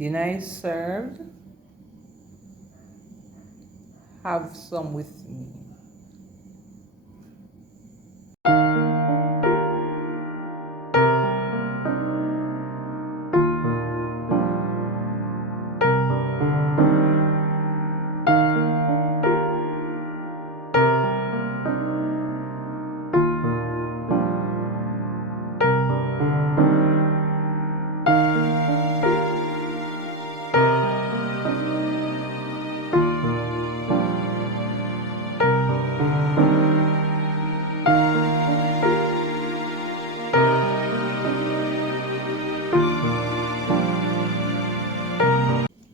Dinner is served. Have some with me.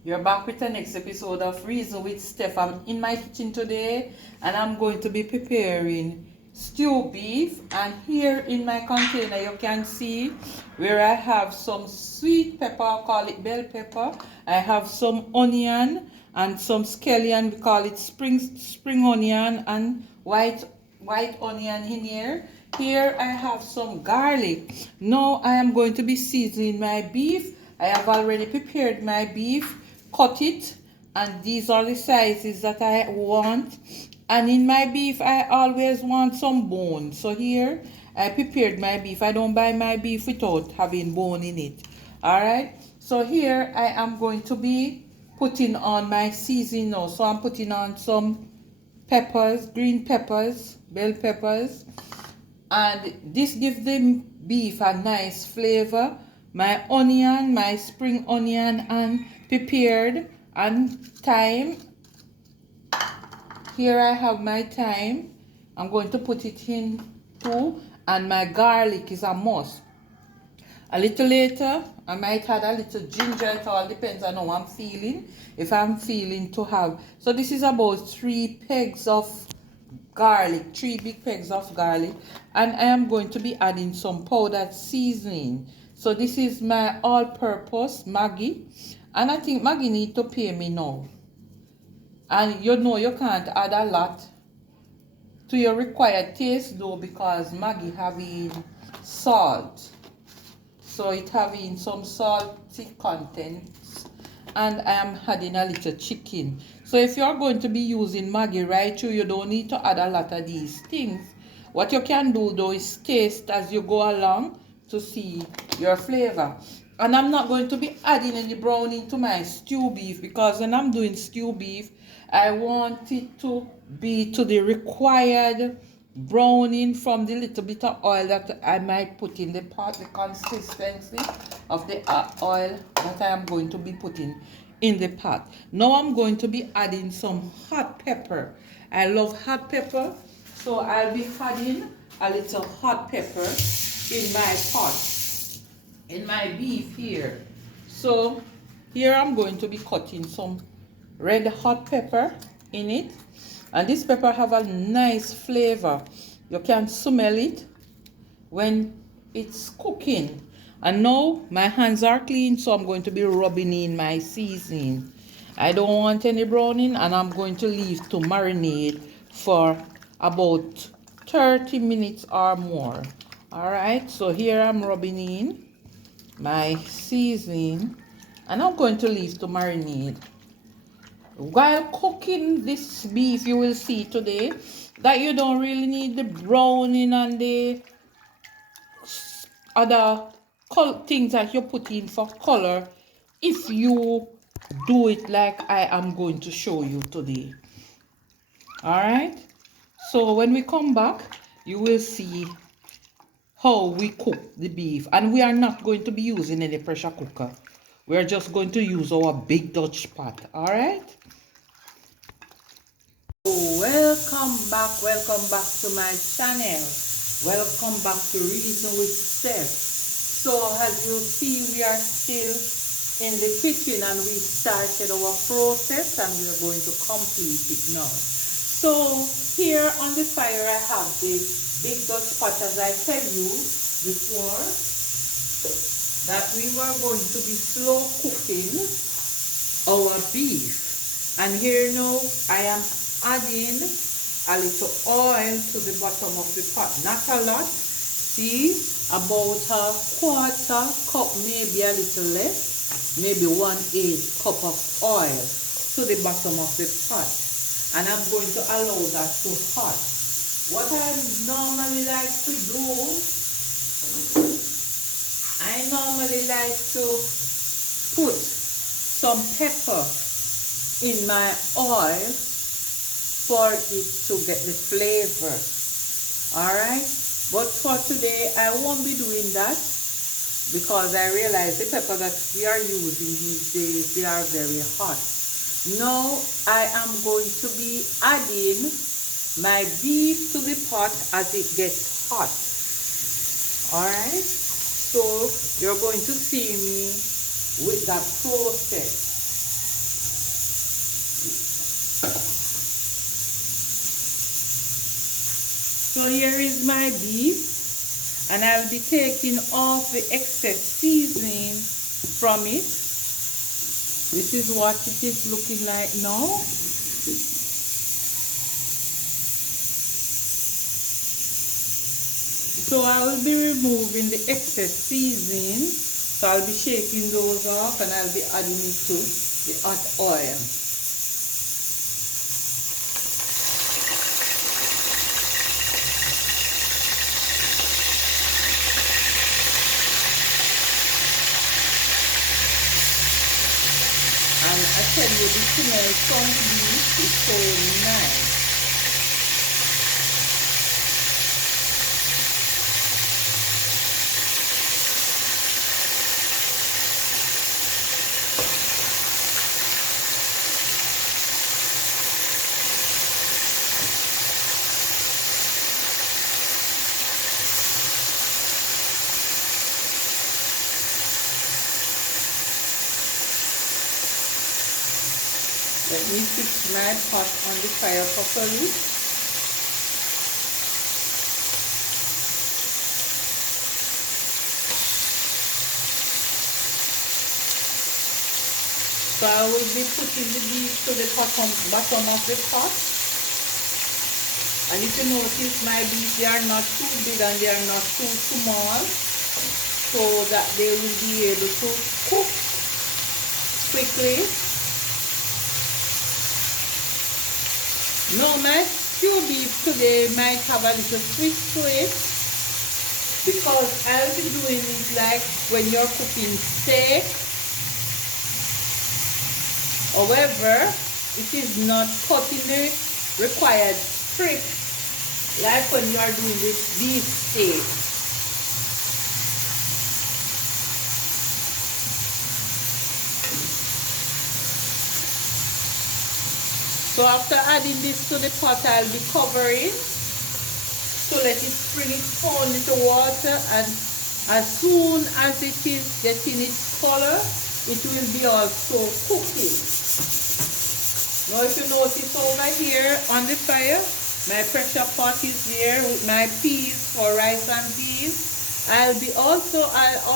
You're back with the next episode of Reason with Steph. I'm in my kitchen today and I'm going to be preparing stew beef. And here in my container you can see where I have some sweet pepper, I call it bell pepper. I have some onion and some scallion, we call it spring onion, and white onion in here. Here I have some garlic. Now I am going to be seasoning my beef. I have already prepared my beef, cut it, and these are the sizes that I want. And in my beef I always want some bone, so here I prepared my beef. I don't buy my beef without having bone in it. Alright, so here I am going to be putting on my seasoning now. So I'm putting on some peppers, green peppers, bell peppers, and this gives the beef a nice flavor. My onion, my spring onion, and prepared, and thyme. Here I have my thyme. I'm going to put it in too, and my garlic is a must. A little later I might add a little ginger. It all depends on how I'm feeling. If I'm feeling to have, so this is about 3 pegs of garlic, 3 big pegs of garlic, and I am going to be adding some powdered seasoning. So this is my all-purpose Maggi, and I think Maggi need to pay me now. And you know you can't add a lot to your required taste though, because Maggi having salt, so it having some salty contents, and I am adding a little chicken. So if you're going to be using Maggi right through, you don't need to add a lot of these things. What you can do though is taste as you go along to see your flavor. And I'm not going to be adding any browning to my stew beef, because when I'm doing stew beef I want it to be to the required browning from the little bit of oil that I might put in the pot, the consistency of the oil that I am going to be putting in the pot. Now I'm going to be adding some hot pepper. I love hot pepper, so I'll be adding a little hot pepper in my pot, in my beef here. So here I'm going to be cutting some red hot pepper in it, and this pepper have a nice flavor. You can smell it when it's cooking. And now my hands are clean, so I'm going to be rubbing in my seasoning. I don't want any browning, and I'm going to leave to marinate for about 30 minutes or more. Alright, so here I'm rubbing in my seasoning, and I'm going to leave to marinate. While cooking this beef, you will see today that you don't really need the browning and the other things that you put in for color if you do it like I am going to show you today. Alright, so when we come back you will see how we cook the beef, and we are not going to be using any pressure cooker. We are just going to use our big Dutch pot. Alright, welcome back to my channel. Welcome back to Reason with Steph. So as you see, we are still in the kitchen, and we started our process, and we are going to complete it now. So here on the fire I have the big Dutch pot, as I tell you before, that we were going to be slow cooking our beef. And here now I am adding a little oil to the bottom of the pot, not a lot. See, about a quarter cup, maybe a little less, maybe 1/8 cup of oil to the bottom of the pot. And I'm going to allow that to hot. What I normally like to do, I normally like to put some pepper in my oil for it to get the flavor. Alright? But for today, I won't be doing that because I realize the pepper that we are using these days, they are very hot. Now, I am going to be adding my beef to the pot as it gets hot. Alright? So, you're going to see me with that process. So here is my beef, and I'll be taking off the excess seasoning from it. This is what it is looking like now. So I will be removing the excess seasoning. So I'll be shaking those off and I'll be adding it to the hot oil. And I tell you, the smell from the beef is so nice. Let me fix my pot on the fire properly. So I will be putting the beef to the bottom of the pot. And if you notice, my beef, they are not too big and they are not too small, so that they will be able to cook quickly. Now my stew beef today might have a little twist to it because I'll be doing it like when you're cooking steak. However, it is not cutting the required strip like when you are doing this beef steak. So after adding this to the pot, I'll be covering to let it spring its own little water, and as soon as it is getting its color, it will be also cooking. Now if you notice over here on the fire, my pressure pot is there with my peas for rice and peas. I'll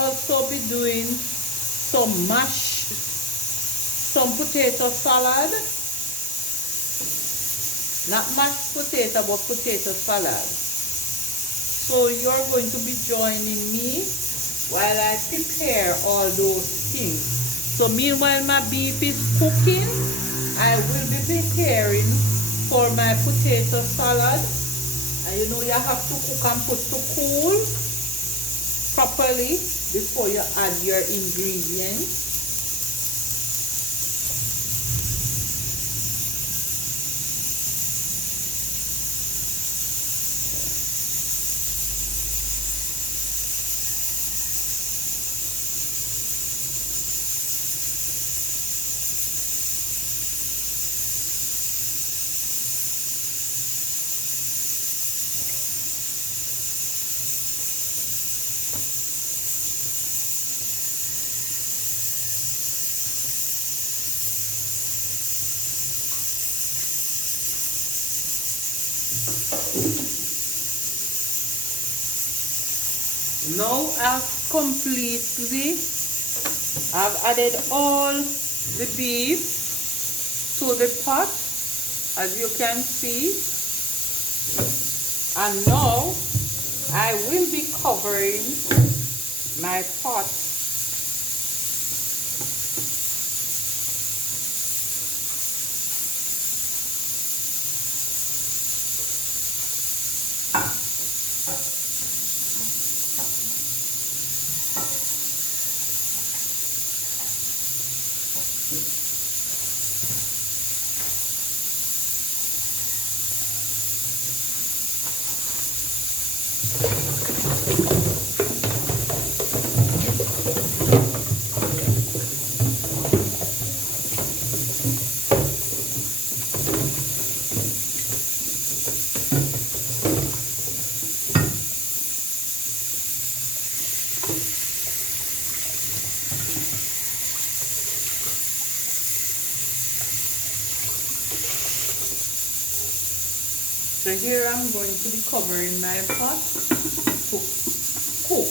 also be doing some potato salad. Not mashed potato, but potato salad. So you're going to be joining me while I prepare all those things. So meanwhile my beef is cooking, I will be preparing for my potato salad. And you know you have to cook and put to cool properly before you add your ingredients. Now I've added all the beef to the pot, as you can see, and now I will be covering my pot So here I'm going to be covering my pot to cook.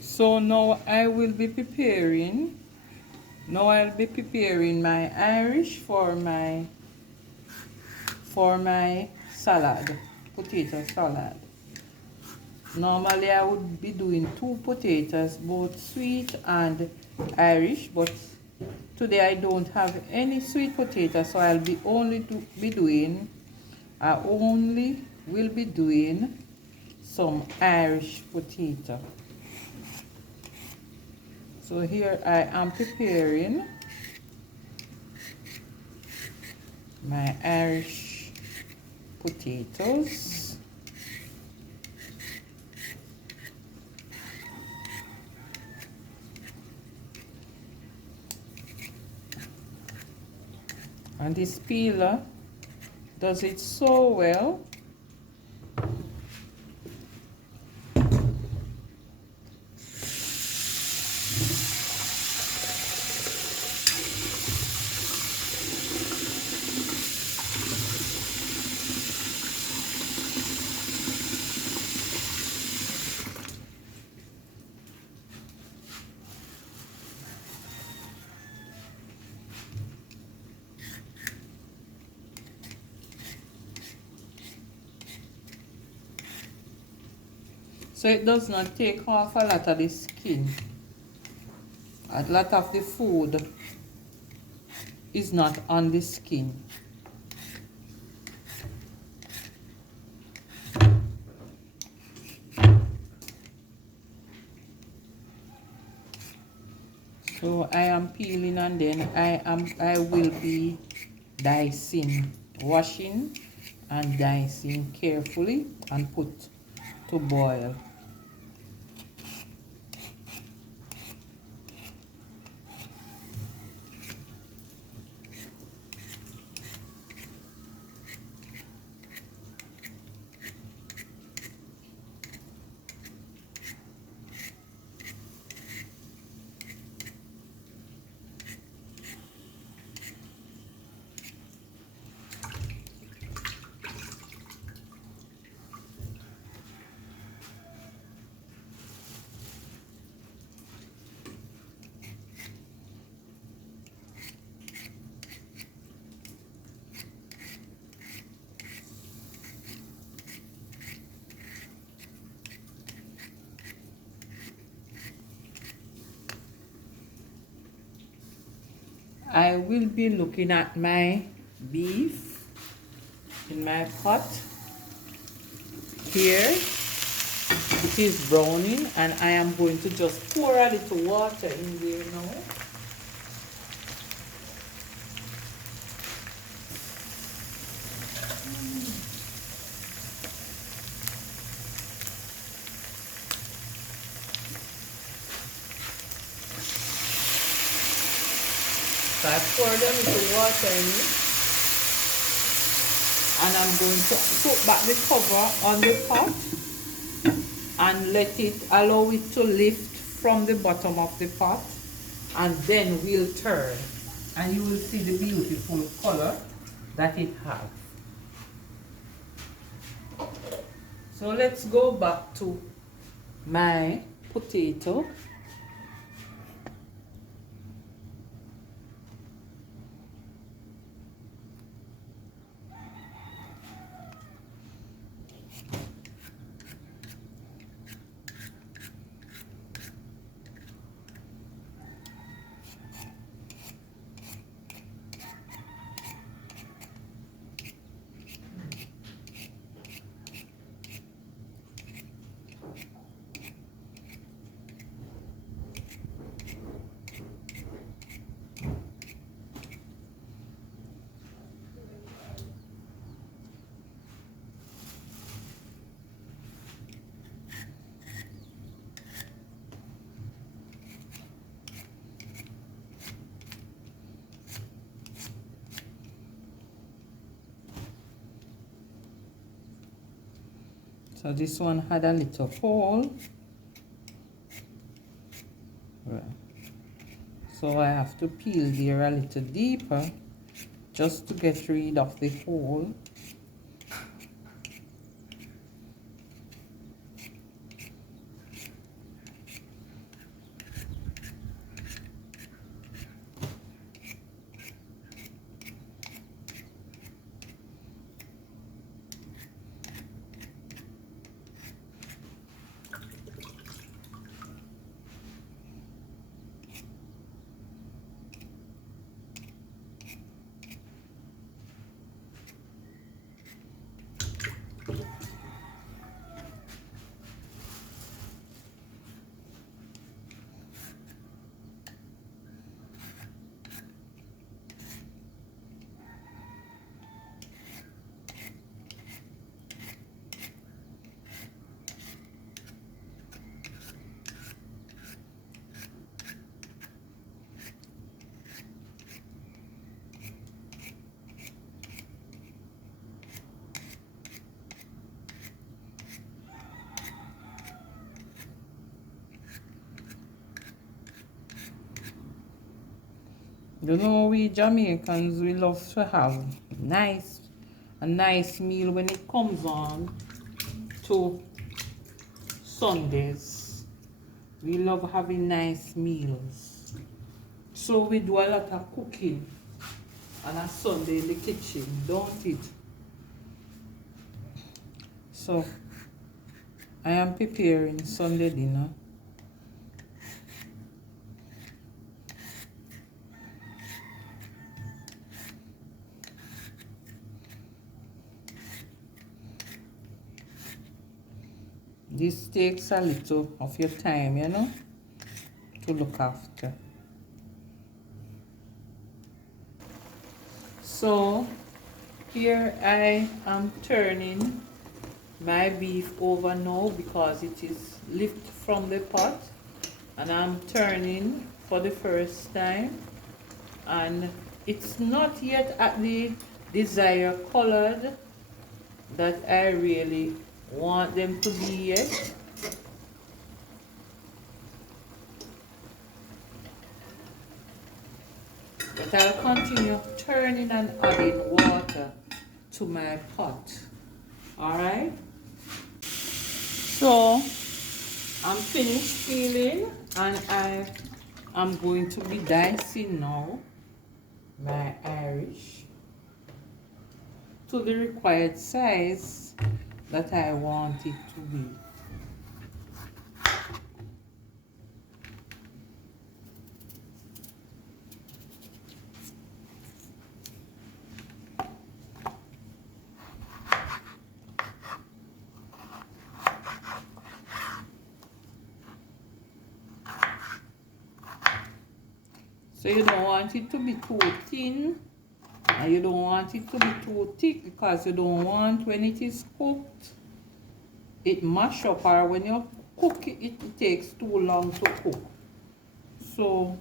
So now I'll be preparing my Irish for my salad, potato salad. Normally I would be doing 2 potatoes, both sweet and Irish, but today I don't have any sweet potato, so I only will be doing some Irish potato. So here I am preparing my Irish potatoes. And this peeler does it so well. So it does not take off a lot of the skin. A lot of the food is not on the skin. So I am peeling, and then I will be dicing, washing and dicing carefully and put to boil. I will be looking at my beef in my pot. Here it is browning, and I am going to just pour a little water in there now. So I poured a little water in it, and I'm going to put back the cover on the pot and allow it to lift from the bottom of the pot, and then we'll turn, and you will see the beautiful color that it has. So let's go back to my potato. So this one had a little hole. Right. So I have to peel there a little deeper just to get rid of the hole. You know, we Jamaicans, we love to have a nice meal when it comes on to Sundays. We love having nice meals. So we do a lot of cooking on a Sunday in the kitchen, don't it? So I am preparing Sunday dinner. This takes a little of your time, you know, to look after. So here I am turning my beef over now because it is lifted from the pot, and I'm turning for the first time, and it's not yet at the desired color that I really want them to be yet. But I'll continue turning and adding water to my pot. Alright? So I'm finished peeling, and I am going to be dicing now my Irish to the required size that I want it to be. So you don't want it to be too thin, and you don't want it to be too thick, because you don't want, when it is cooked, it mash up, or when you cook it, it takes too long to cook. So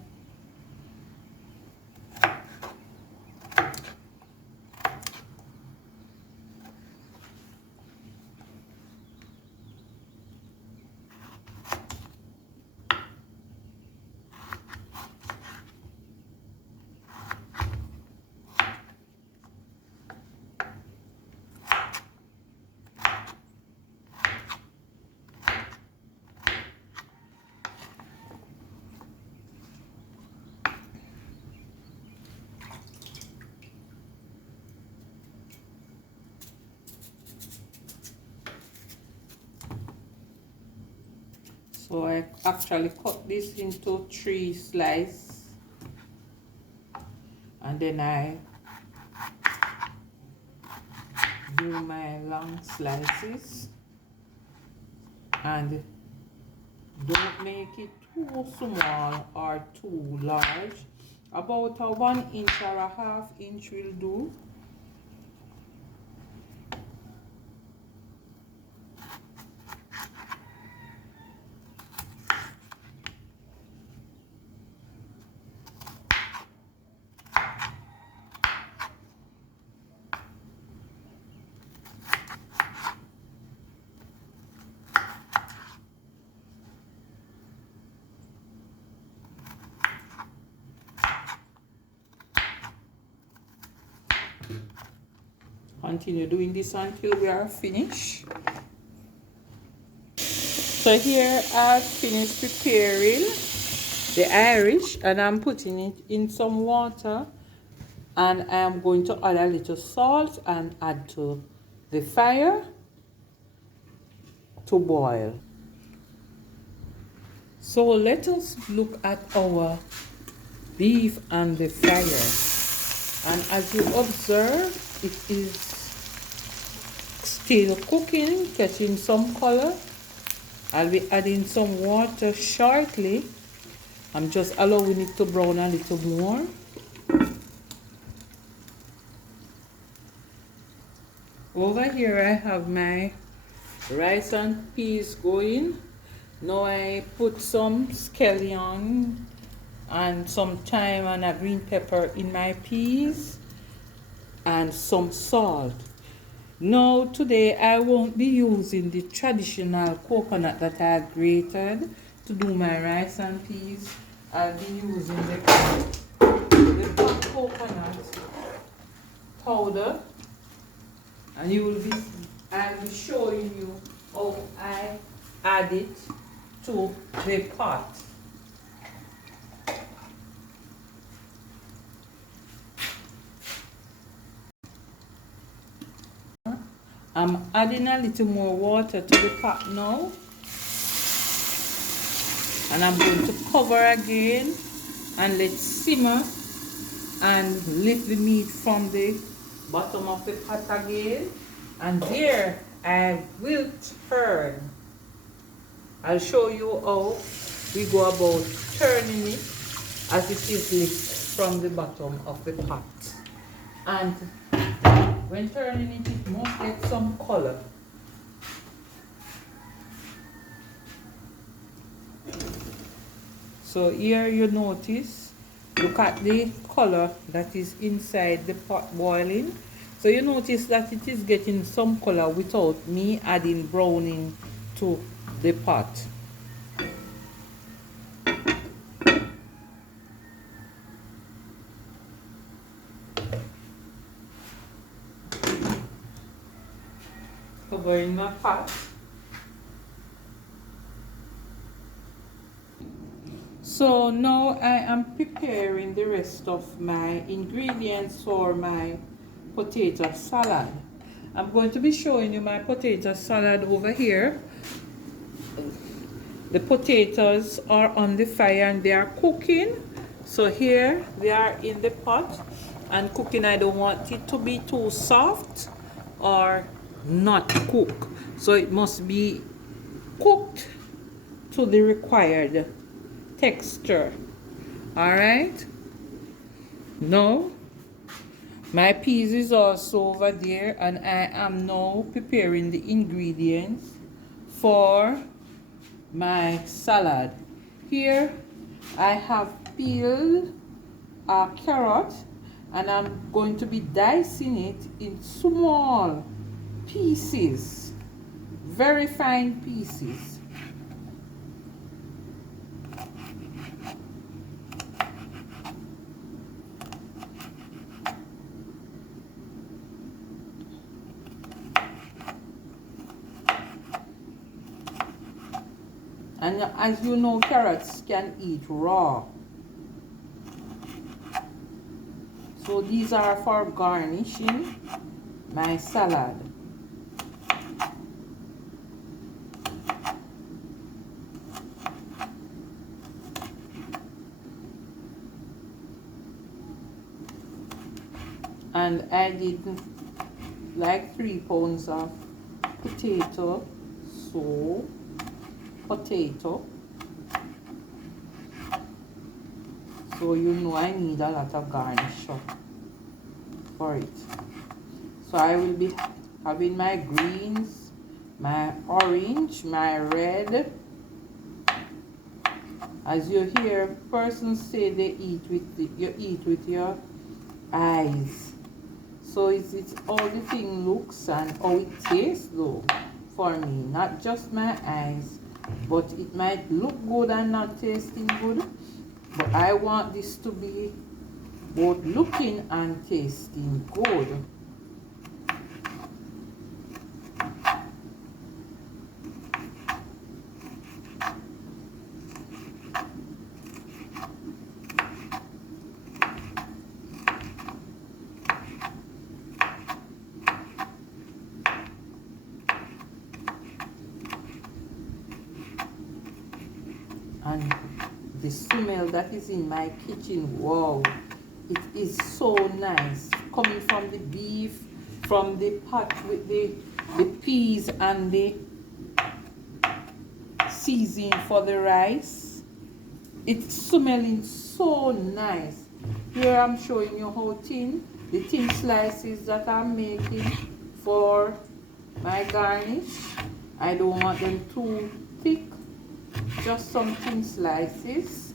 I actually cut this into 3 slices, and then I do my long slices, and don't make it too small or too large. About a 1 inch or a half inch will do. continue doing this until we are finished. So here I've finished preparing the Irish, and I'm putting it in some water, and I'm going to add a little salt and add to the fire to boil. So let us look at our beef and the fire, and as you observe, it is still cooking, catching some color. I'll be adding some water shortly. I'm just allowing it to brown a little more. Over here I have my rice and peas going. Now I put some scallion and some thyme and a green pepper in my peas and some salt. Now today I won't be using the traditional coconut that I grated to do my rice and peas. I'll be using the black coconut powder, and I'll be showing you how I add it to the pot. I'm adding a little more water to the pot now, and I'm going to cover again and let simmer and lift the meat from the bottom of the pot again, and there I will turn. I'll show you how we go about turning it as it is lifted from the bottom of the pot. And when turning it, it must get some color. So here you notice, look at the color that is inside the pot boiling. So you notice that it is getting some color without me adding browning to the pot. Covering my pot. So now I am preparing the rest of my ingredients for my potato salad. I'm going to be showing you my potato salad over here. The potatoes are on the fire and they are cooking. So here they are in the pot and cooking. I don't want it to be too soft or not cooked. So it must be cooked to the required texture. All right, now my peas is also over there, and I am now preparing the ingredients for my salad. Here I have peeled a carrot, and I'm going to be dicing it in small pieces, very fine pieces. And as you know, carrots can eat raw. So these are for garnishing my salad. And I did like 3 pounds of potato, so potato. So you know I need a lot of garnish for it. So I will be having my greens, my orange, my red. As you hear persons say, they eat with you eat with your eyes. So it's how the thing looks and how it tastes though for me, not just my eyes. But it might look good and not tasting good. But I want this to be both looking and tasting good. And the smell that is in my kitchen, wow, it is so nice. Coming from the beef, from the pot with the peas and the seasoning for the rice. It's smelling so nice. Here I'm showing you how the thin slices that I'm making for my garnish. I don't want them too thick, just some thin slices.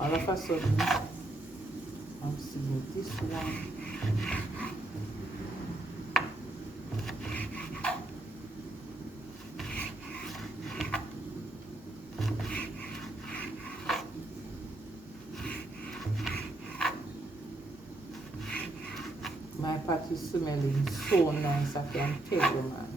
All of a sudden, I'm seeing this one. My pot is smelling so nice, I can tell you, man.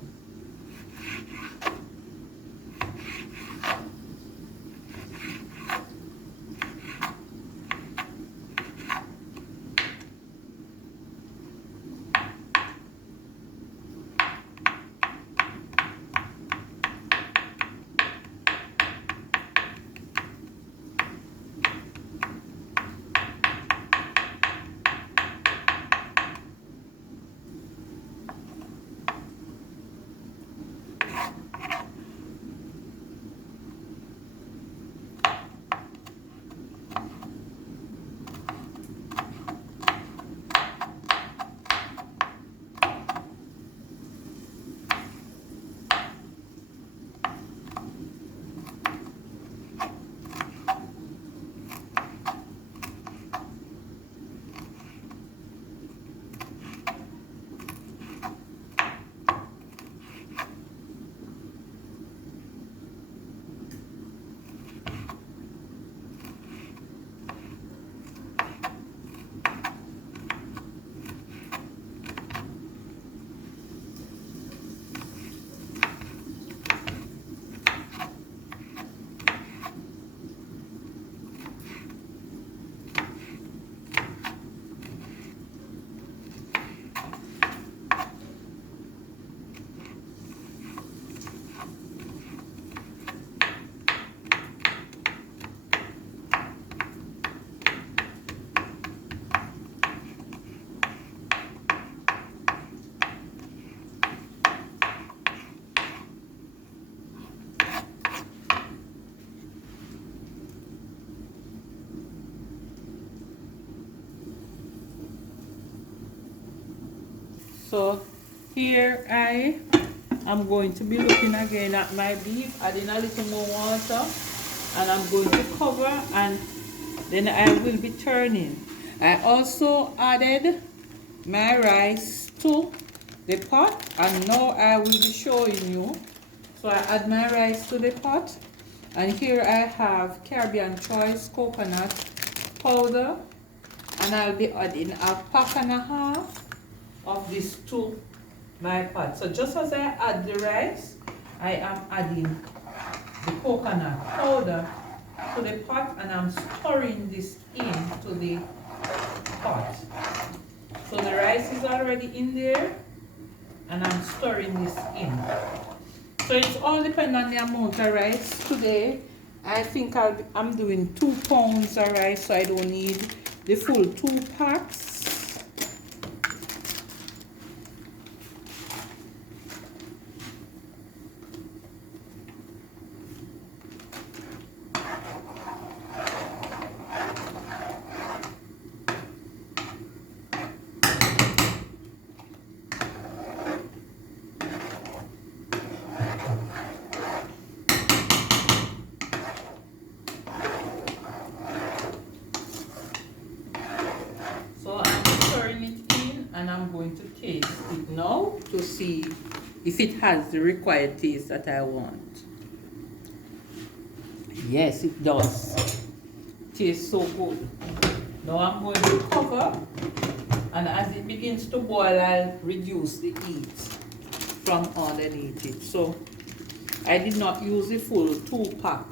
So here I am going to be looking again at my beef, adding a little more water, and I'm going to cover, and then I will be turning. I also added my rice to the pot, and now I will be showing you. So I add my rice to the pot, and here I have Caribbean Choice coconut powder, and I'll be adding a pack and a half of this to my pot. So just as I add the rice, I am adding the coconut powder to the pot, and I'm stirring this into the pot. So the rice is already in there, and I'm stirring this in. So it's all depending on the amount of rice. Today I think I'm doing 2 pounds of rice, so I don't need the full 2 packs. And I'm going to taste it now to see if it has the required taste that I want. Yes, it does. Tastes so good. Now I'm going to cover, and as it begins to boil, I'll reduce the heat from underneath it. So I did not use the full 2 pack.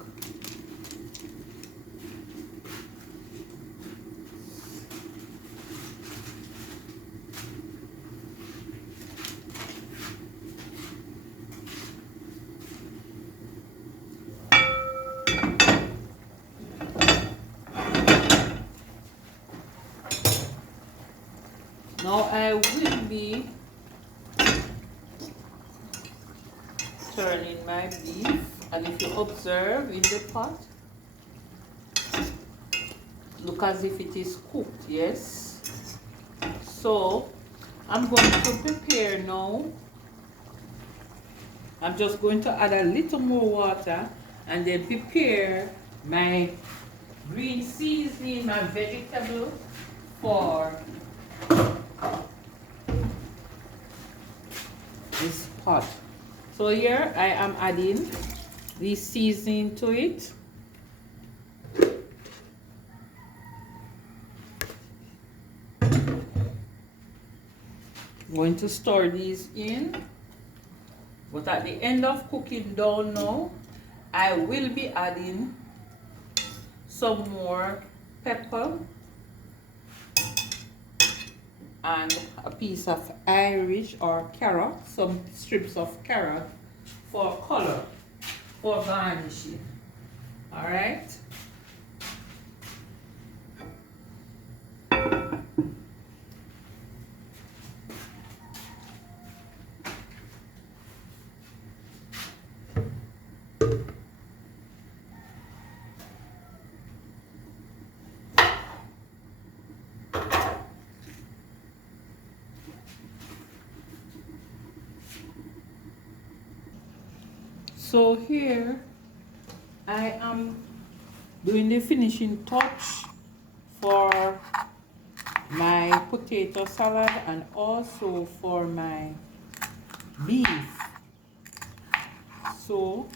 Now I will be turning my beef, and if you observe in the pot, look as if it is cooked. Yes. So I'm going to prepare now. I'm just going to add a little more water and then prepare my green seasoning, my vegetable for this pot. So here I am adding the seasoning to it. I'm going to store these in. But at the end of cooking down now, I will be adding some more pepper and a piece of Irish or carrot, some strips of carrot for color, for garnishing. All right. So here I am doing the finishing touch for my potato salad and also for my beef. So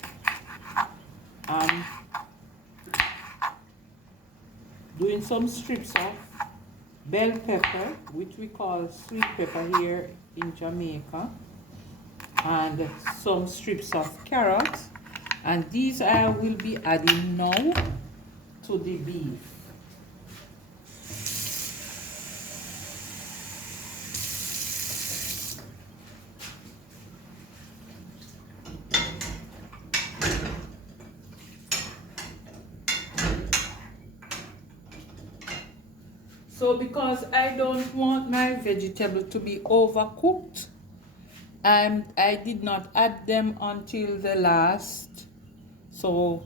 I'm doing some strips of bell pepper, which we call sweet pepper here in Jamaica, and some strips of carrots, and these I will be adding now to the beef. So because I don't want my vegetable to be overcooked, I did not add them until the last. So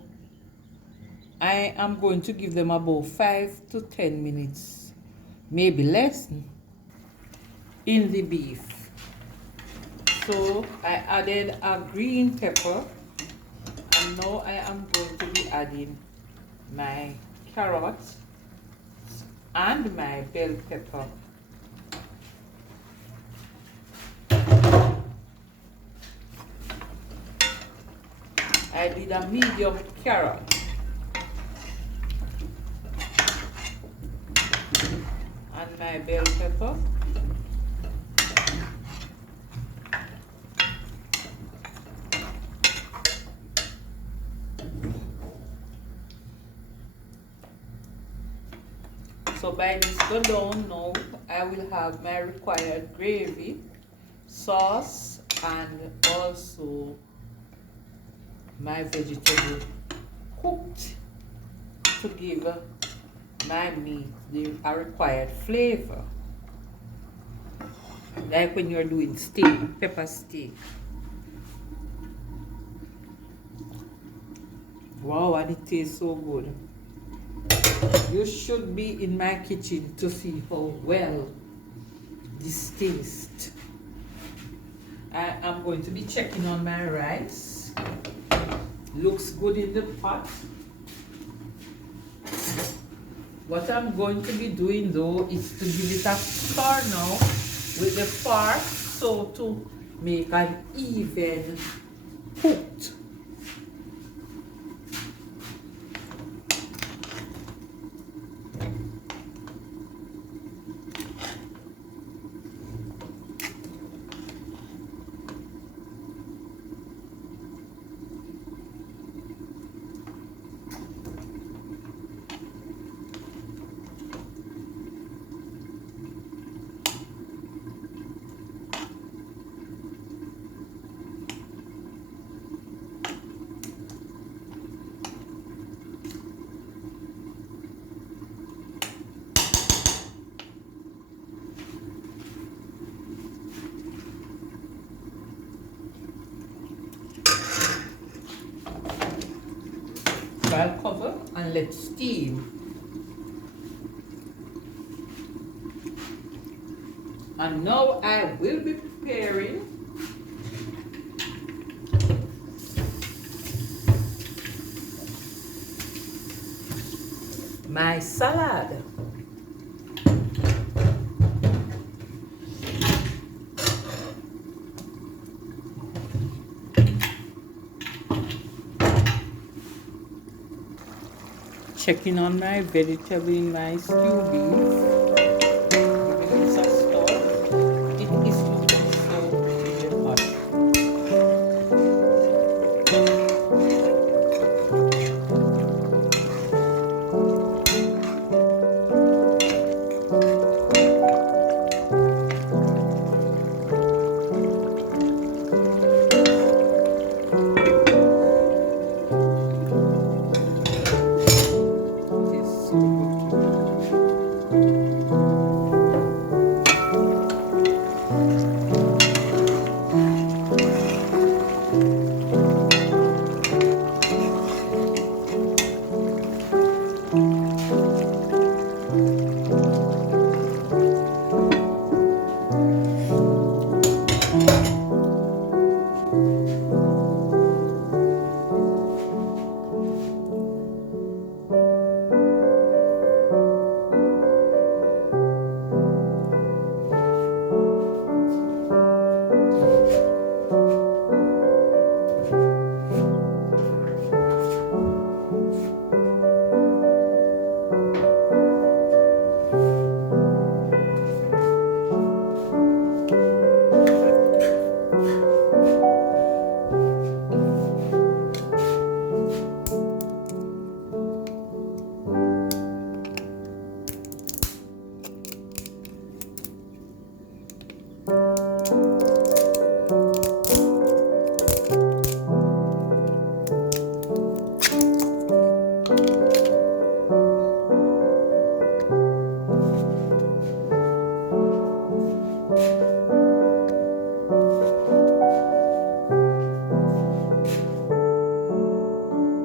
I am going to give them about 5 to 10 minutes, maybe less, in the beef. So I added a green pepper, and now I am going to be adding my carrots and my bell pepper. I did a medium carrot. And my bell pepper. So by this go down now, I will have my required gravy, sauce, and also my vegetable cooked to give my meat the required flavor. Like when you're doing steak, pepper steak. Wow, and it tastes so good. You should be in my kitchen to see how well this tastes. I am going to be checking on my rice. Looks good in the pot. What I'm going to be doing though is to give it a stir now with the fork, so to make an even cooked. let steam. And now I will be preparing my salad. Checking on my vegetable in my stew beans. Giving this a stir. It is to be so hot. It is so good.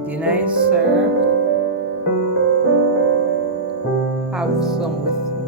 Then I serve, have some with